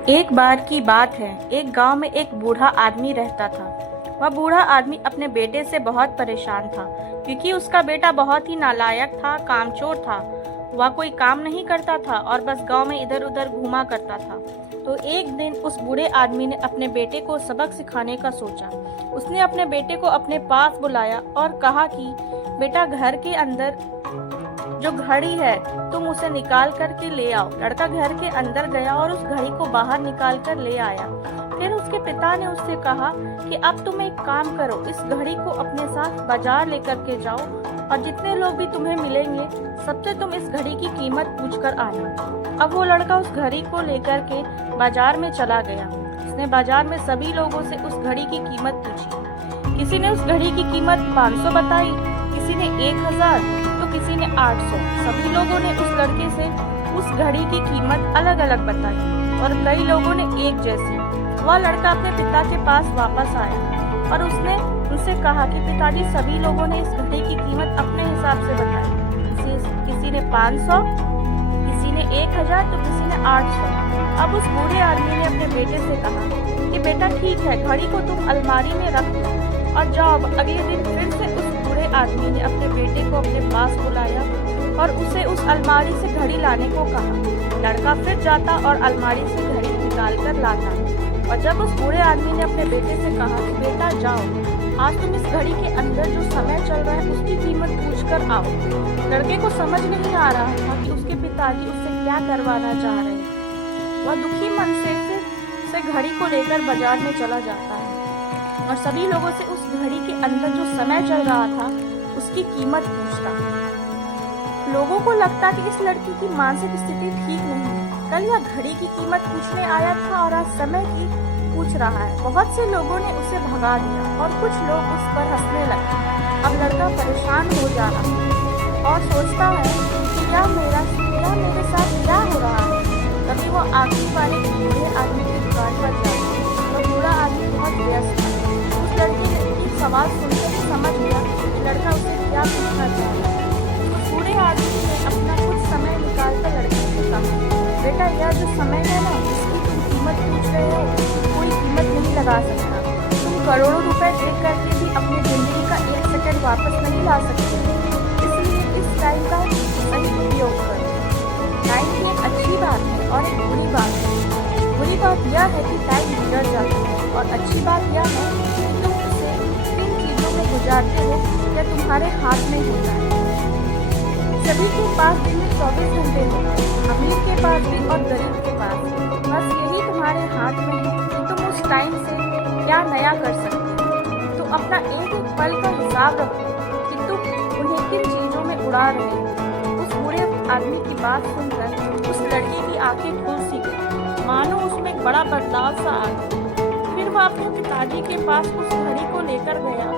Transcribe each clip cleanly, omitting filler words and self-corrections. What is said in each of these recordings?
एक बार की बात है, एक गांव में एक बूढ़ा आदमी रहता था। वह बूढ़ा आदमी अपने बेटे से बहुत परेशान था, क्योंकि उसका बेटा बहुत ही नालायक था, कामचोर था। वह कोई काम नहीं करता था और बस गांव में इधर उधर घूमा करता था। तो एक दिन उस बूढ़े आदमी ने अपने बेटे को सबक सिखाने का सोचा। उसने अपने बेटे को अपने पास बुलाया और कहा कि बेटा, घर के अंदर जो घड़ी है तुम उसे निकाल कर के ले आओ। लड़का घर के अंदर गया और उस घड़ी को बाहर निकाल कर ले आया। फिर उसके पिता ने उससे कहा कि अब तुम एक काम करो, इस घड़ी को अपने साथ बाजार लेकर के जाओ और जितने लोग भी तुम्हें मिलेंगे सबसे तुम इस घड़ी की कीमत पूछ कर आना। अब वो लड़का उस घड़ी को लेकर के बाजार में चला गया। उसने बाजार में सभी लोगों से उस घड़ी की कीमत पूछी। किसी ने उस घड़ी की कीमत 500 बताई, किसी ने 1000, तो किसी ने 800। सभी लोगों ने उस लड़के से उस घड़ी की कीमत अलग अलग बताई और कई लोगों ने एक जैसी। वह लड़का अपने पिता के पास वापस आया और उसने उनसे कहा कि पिताजी, सभी लोगों ने इस घड़ी की कीमत अपने हिसाब से बताई। किसी ने 500, किसी ने 1000, तो किसी ने 800। अब उस बूढ़े आदमी ने अपने बेटे से कहा कि बेटा ठीक है, घड़ी को तुम अलमारी में रख दो और जाओ। अगले दिन फिर से उस बूढ़े आदमी ने अपने बेटे को अपने पास बुलाया और उसे उस अलमारी से घड़ी लाने को कहा। लड़का फिर जाता और अलमारी से घड़ी निकाल कर लाता। और जब उस बूढ़े आदमी ने अपने बेटे से कहा कि बेटा जाओ, आज तुम इस घड़ी के अंदर जो समय चल रहा है उसकी कीमत पूछ कर आओ। लड़के को समझ नहीं आ रहा था कि उसके पिताजी उससे क्या करवाना चाह रहे हैं। वह दुखी मन से फिर से घड़ी को लेकर बाजार में चला जाता है और सभी लोगों से उस घड़ी के अंदर जो समय चल रहा था उसकी कीमत पूछता। लोगों को लगता कि इस लड़की की मानसिक स्थिति ठीक नहीं है। कल यह घड़ी की कीमत पूछने आया था और आज समय की पूछ रहा है। बहुत से लोगों ने उसे भगा दिया और कुछ लोग उस पर हंसने लगे। अब लड़का परेशान हो जा रहा है और सोचता है कि क्या मेरे साथ क्या हो रहा है। तभी वो आखिरी वाले बूढ़े आदमी की दुकान पर जाता है। वह बूढ़ा आदमी बहुत व्यस्त है। उस लड़के ने एक सवाल सुनकर ही समझ गया कि लड़का उसे क्या पूछना चाह रहा है। उस बूढ़े आदमी ने अपना कुछ समय निकालकर लड़के से कहा, बेटा, यह जो समय है ना, इसकी तुम कीमत पूछ रहे हो, कोई कीमत नहीं लगा सकता। तुम करोड़ों रुपए दे करके भी अपनी जिंदगी का 1 सेकंड वापस नहीं ला सकते। इसलिए इस टाइम का सही उपयोग करो। टाइम की एक अच्छी बात है और एक बुरी बात है। बुरी बात यह है कि टाइम गुजर जाता है और अच्छी बात यह है कि तुम उसे किन चीज़ों में गुजारते हो या तुम्हारे हाथ में होता है। सभी के पास दिन में 24 घंटे होते हैं, अमीर के पास भी और गरीब के पास भी। बस यही तुम्हारे हाथ में है कि तुम उस टाइम से क्या नया कर सकते हो। तो अपना एक एक पल का हिसाब रखो कि तुम उन्हें किन चीज़ों में उड़ा रहे हो। उस बूढ़े आदमी की बात सुनकर उस लड़के की आंखें खुल सी गई, मानो उसमें एक बड़ा बदलाव सा आ गया। फिर वह अपने पिताजी के पास उस घड़ी को लेकर गया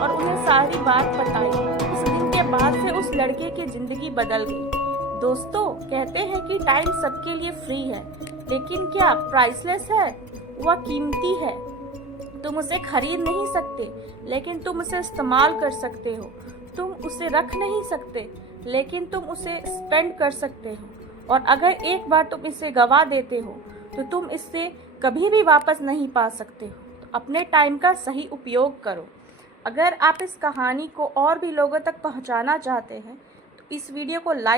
और उन्हें सारी बात बताई। उस दिन के बाद से उस लड़के की जिंदगी बदल गई। दोस्तों, कहते हैं कि टाइम सबके लिए फ्री है, लेकिन क्या प्राइसलेस है? वह कीमती है। तुम उसे खरीद नहीं सकते, लेकिन तुम उसे इस्तेमाल कर सकते हो। तुम उसे रख नहीं सकते, लेकिन तुम उसे स्पेंड कर सकते हो। और अगर एक बार तुम इसे गवा देते हो तो तुम इससे कभी भी वापस नहीं पा सकते हो। तो अपने टाइम का सही उपयोग करो। अगर आप इस कहानी को और भी लोगों तक पहुंचाना चाहते हैं तो इस वीडियो को लाइक